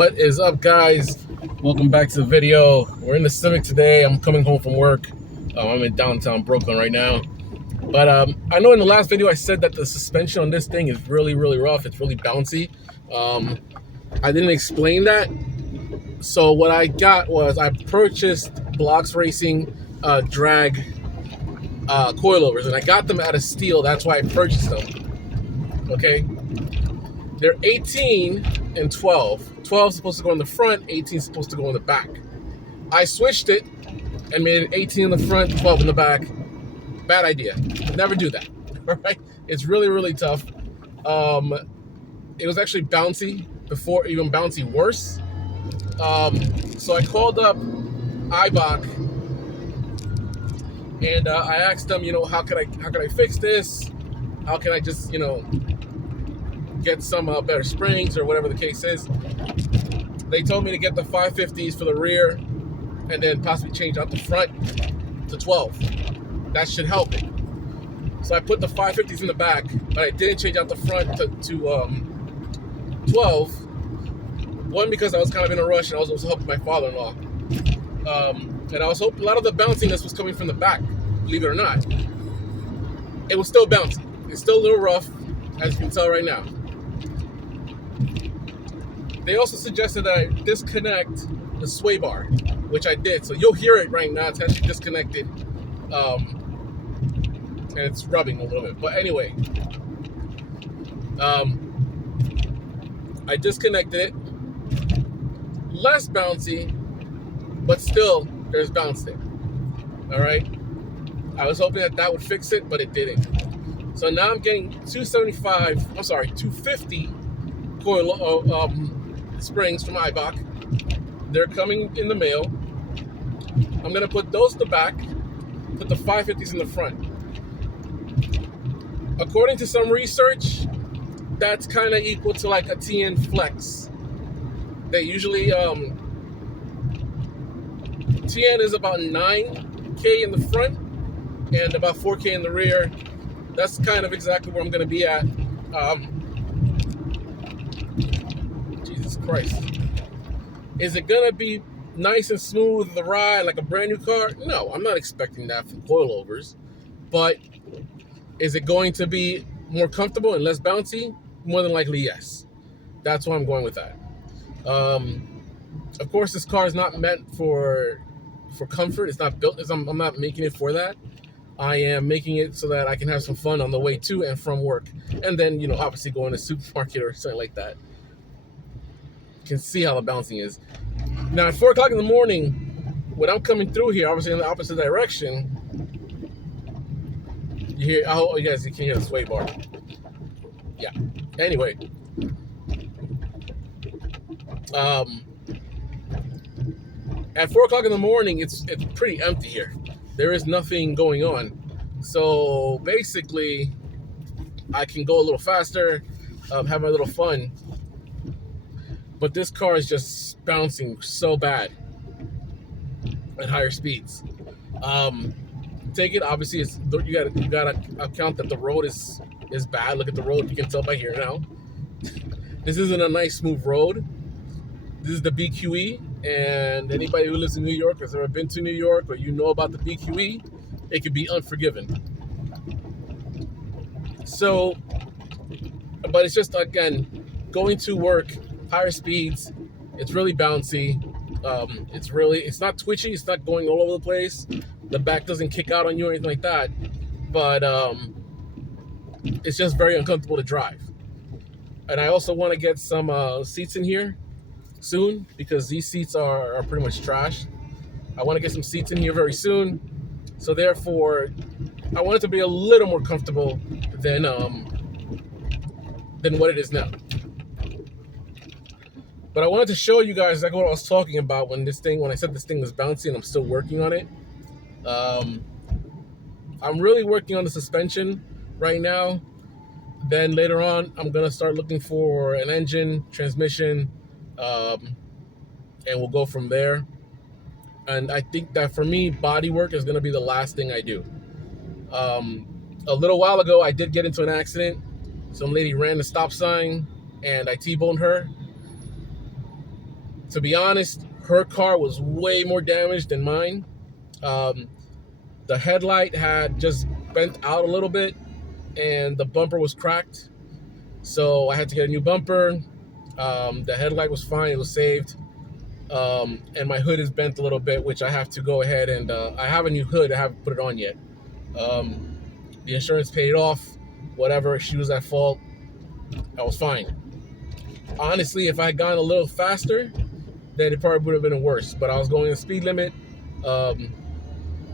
What is up, guys? Welcome back to the video. We're in the Civic today. I'm coming home from work. I'm in downtown Brooklyn right now. But I know in the last video I said that the suspension on this thing is really rough. It's really bouncy. I didn't explain that. So what I got was I purchased Blocks Racing drag coilovers, and I got them at a steal. That's why I purchased them. Okay, they're 18 and 12. 12 is supposed to go in the front, 18 is supposed to go in the back. I switched it and made it 18 in the front, 12 in the back. Bad idea. Never do that. All right? It's really tough. It was actually bouncy before, even bouncy worse. So I called up IBOC and I asked them, how could I fix this? How can I just, get some better springs or whatever the case is? They told me to get the 550s for the rear and then possibly change out the front to 12. That should help it. So I put the 550s in the back, but I didn't change out the front to 12. One, because I was kind of in a rush and I was also helping my father-in-law. And I was hoping a lot of the bounciness was coming from the back, believe it or not. It was still bouncy. It's still a little rough, as you can tell right now. They also suggested that I disconnect the sway bar, which I did. So you'll hear it right now. It's actually disconnected. And it's rubbing a little bit. But anyway, I disconnected it. Less bouncy, but still there's bounce there. All right. I was hoping that would fix it, but it didn't. So now I'm getting 250 coil springs from IBOC. They're coming in the mail. I'm gonna put those in the back, put the 550s in the front. According to some research, that's kind of equal to like a TN Flex. They usually TN is about 9K in the front and about 4K in the rear. That's kind of exactly where I'm gonna be at. Jesus Christ. Is it gonna be nice and smooth the ride like a brand new car? No, I'm not expecting that from coilovers. But is it going to be more comfortable and less bouncy? More than likely, yes. That's why I'm going with that. Of course, this car is not meant for comfort. It's not built. I'm not making it for that. I am making it so that I can have some fun on the way to and from work, and then obviously go in a supermarket or something like that. You can see how the bouncing is. Now at 4 o'clock in the morning, when I'm coming through here, obviously in the opposite direction, you hear. Oh, you guys, you can hear the sway bar. Yeah. Anyway, at 4 o'clock in the morning, it's pretty empty here. There is nothing going on. So basically, I can go a little faster, have my little fun. But this car is just bouncing so bad at higher speeds. Take it, obviously, you gotta account that the road is bad. Look at the road, you can tell by here now. This isn't a nice smooth road. This is the BQE, and anybody who lives in New York or has ever been to New York or about the BQE, it could be unforgiving. So, but it's just, again, going to work, higher speeds, it's really bouncy. It's not twitchy, it's not going all over the place. The back doesn't kick out on you or anything like that, but it's just very uncomfortable to drive. And I also want to get some seats in here soon, because these seats are pretty much trash. I want to get some seats in here very soon, so therefore I want it to be a little more comfortable than what it is now. But I wanted to show you guys like what I was talking about when I said this thing was bouncy, and I'm still working on it. I'm really working on the suspension right now. Then later on, I'm gonna start looking for an engine, transmission, and we'll go from there. And I think that for me, body work is gonna be the last thing I do. A little while ago, I did get into an accident. Some lady ran the stop sign, and I T-boned her. To be honest, her car was way more damaged than mine. Um, the headlight had just bent out a little bit, and the bumper was cracked. So I had to get a new bumper. The headlight was fine; it was saved. And my hood is bent a little bit, which I have to go ahead and I have a new hood. I haven't put it on yet. Um, the insurance paid it off. Whatever, she was at fault. I was fine. Honestly, if I had gone a little faster, then it probably would have been worse. But I was going the speed limit. Um,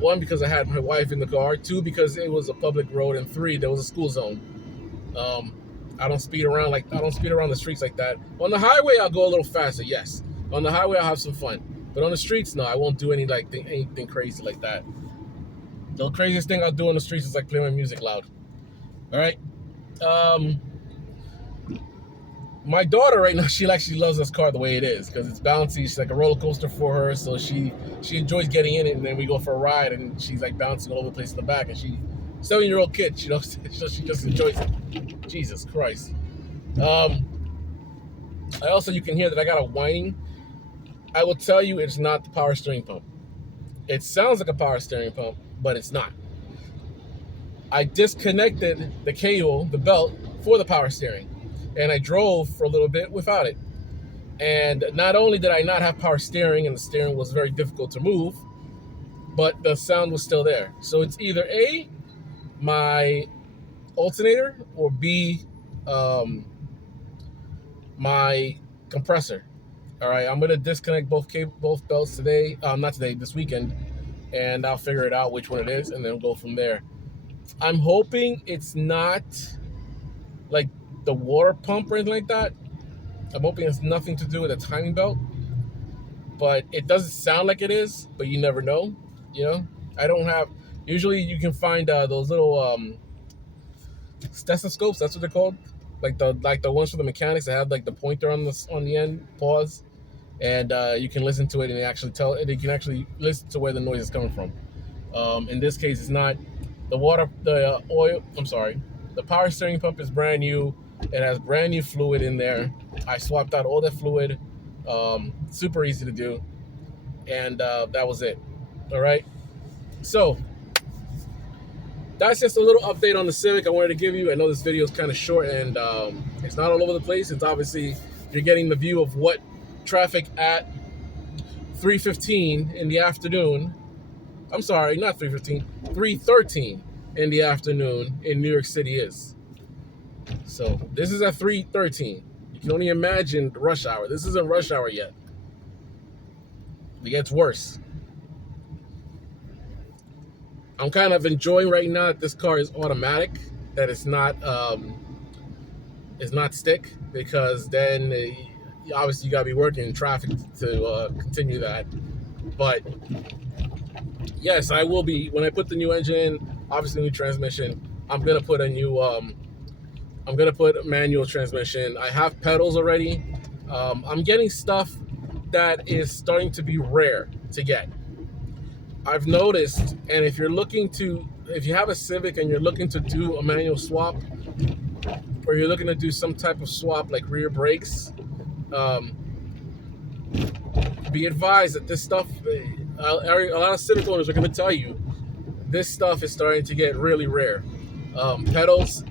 one, because I had my wife in the car. Two, because it was a public road. And three, there was a school zone. Um, I don't speed around the streets like that. On the highway, I'll go a little faster. Yes, on the highway, I'll have some fun. But on the streets, no, I won't do anything crazy like that. The craziest thing I'll do on the streets is like play my music loud. All right. Um, my daughter right now, she actually loves this car the way it is because it's bouncy. She's like a roller coaster for her, so she enjoys getting in it, and then we go for a ride, and she's like bouncing all over the place in the back, and 7-year-old kid, so she just enjoys it. Jesus Christ. I also, you can hear that I got a whining. I will tell you, it's not the power steering pump. It sounds like a power steering pump, but it's not. I disconnected the cable, the belt, for the power steering, and I drove for a little bit without it. And not only did I not have power steering, and the steering was very difficult to move, but the sound was still there. So it's either A, my alternator, or B, my compressor. All right, I'm gonna disconnect both belts today. Not today, this weekend, and I'll figure it out which one it is, and then go from there. I'm hoping it's not like the water pump or anything like that. I'm hoping it's nothing to do with the timing belt, but it doesn't sound like it is. But you never know, you know. I don't have. Usually, you can find those little stethoscopes. That's what they're called, like the ones for the mechanics that have like the pointer on the end. Pause, and you can listen to it, and they can actually listen to where the noise is coming from. In this case, it's not the oil. I'm sorry. The power steering pump is brand new. It has brand new fluid in there. I swapped out all that fluid. Super easy to do. And that was it. All right. So that's just a little update on the Civic I wanted to give you. I know this video is kind of short and it's not all over the place. It's obviously you're getting the view of what traffic at 3:15 in the afternoon. I'm sorry, not 3:15, 3:13 in the afternoon in New York City is. So this is at 3:13. You can only imagine the rush hour. This isn't rush hour yet. It gets worse. I'm kind of enjoying right now that this car is automatic, that it's not stick, because then obviously you gotta be working in traffic to continue that. But yes, I will be, when I put the new engine in, obviously new transmission, I'm gonna put a new I'm gonna put a manual transmission. I have pedals already. I'm getting stuff that is starting to be rare to get. I've noticed, and if you have a Civic and you're looking to do a manual swap, or you're looking to do some type of swap like rear brakes, be advised that this stuff, a lot of Civic owners are going to tell you, this stuff is starting to get really rare. Pedals,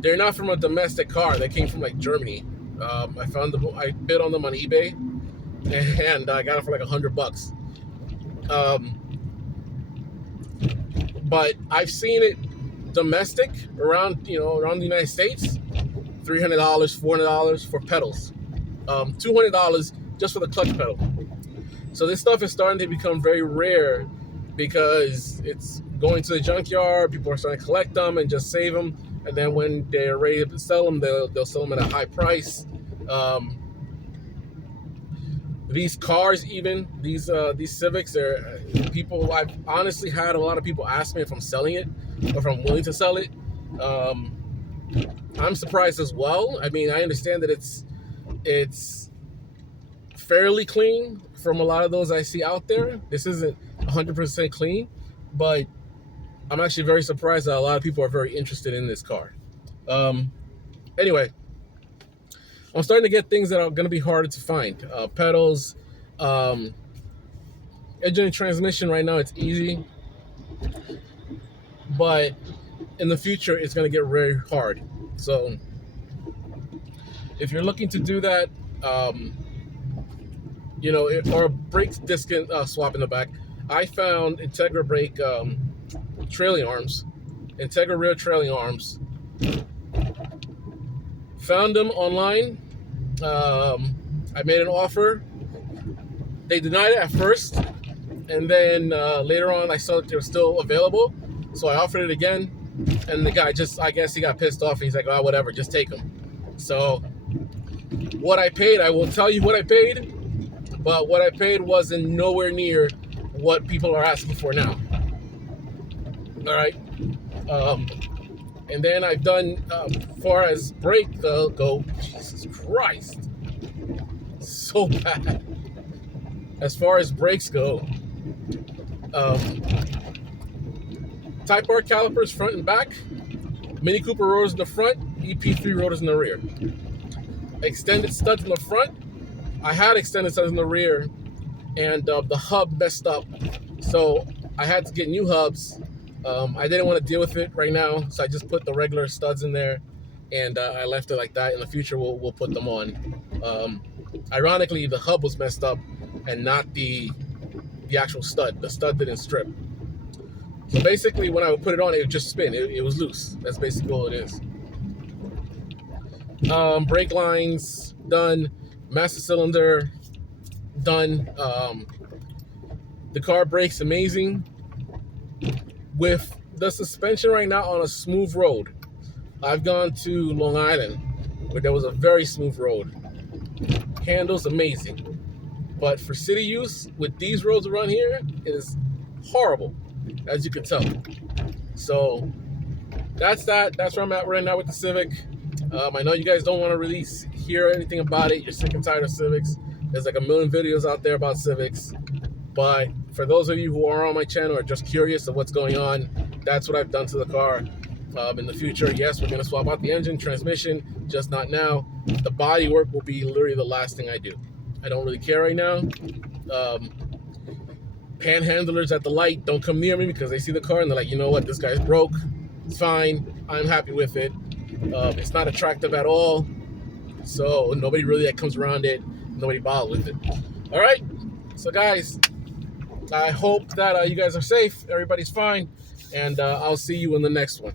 they're not from a domestic car. They came from like Germany. I bid on them on eBay, and I got them for like $100. But I've seen it domestic around the United States, $300, $400 for pedals, $200 just for the clutch pedal. So this stuff is starting to become very rare because it's going to the junkyard. People are starting to collect them and just save them, and then when they're ready to sell them, they'll sell them at a high price. These cars, even these Civics, I've honestly had a lot of people ask me if I'm selling it or if I'm willing to sell it. I'm surprised as well. I mean, I understand that it's fairly clean from a lot of those I see out there. This isn't 100% clean, but I'm actually very surprised that a lot of people are very interested in this car. Anyway, I'm starting to get things that are going to be harder to find. Pedals, engine and transmission. Right now, it's easy, but in the future, it's going to get very hard. So, if you're looking to do that, or a brake disc swap in the back, I found Integra brake trailing arms, Integra rear trailing arms. Found them online. I made an offer. They denied it at first, and then later on I saw that they were still available, so I offered it again. And the guy I guess he got pissed off, and he's like, "Oh, whatever, just take them." So what I paid, I will tell you what I paid, but what I paid wasn't nowhere near what people are asking for now. All right. And then I've done, far as brake go, Jesus Christ, so bad. As far as brakes go, Type R calipers front and back, Mini Cooper rotors in the front, EP3 rotors in the rear. Extended studs in the front. I had extended studs in the rear, and the hub messed up, so I had to get new hubs. I didn't want to deal with it right now, so I just put the regular studs in there, and I left it like that. In the future, we'll put them on. Ironically, the hub was messed up, and not the actual stud. The stud didn't strip. So basically, when I would put it on, it would just spin. It was loose. That's basically all it is. Brake lines done. Master cylinder done. The car brakes amazing. With the suspension right now on a smooth road, I've gone to Long Island where there was a very smooth road. Handles amazing. But for city use, with these roads around here, it is horrible, as you can tell. So that's that. That's where I'm at right now with the Civic. I know you guys don't want to really hear anything about it. You're sick and tired of Civics. There's like a million videos out there about Civics. But for those of you who are on my channel or just curious of what's going on, that's what I've done to the car. In the future, yes, we're going to swap out the engine, transmission, just not now. The body work will be literally the last thing I do. I don't really care right now. Panhandlers at the light don't come near me because they see the car and they're like, you know what, this guy's broke. It's fine. I'm happy with it. It's not attractive at all. So nobody really that comes around it. Nobody bothers with it. All right. So guys, I hope that you guys are safe. Everybody's fine. And I'll see you in the next one.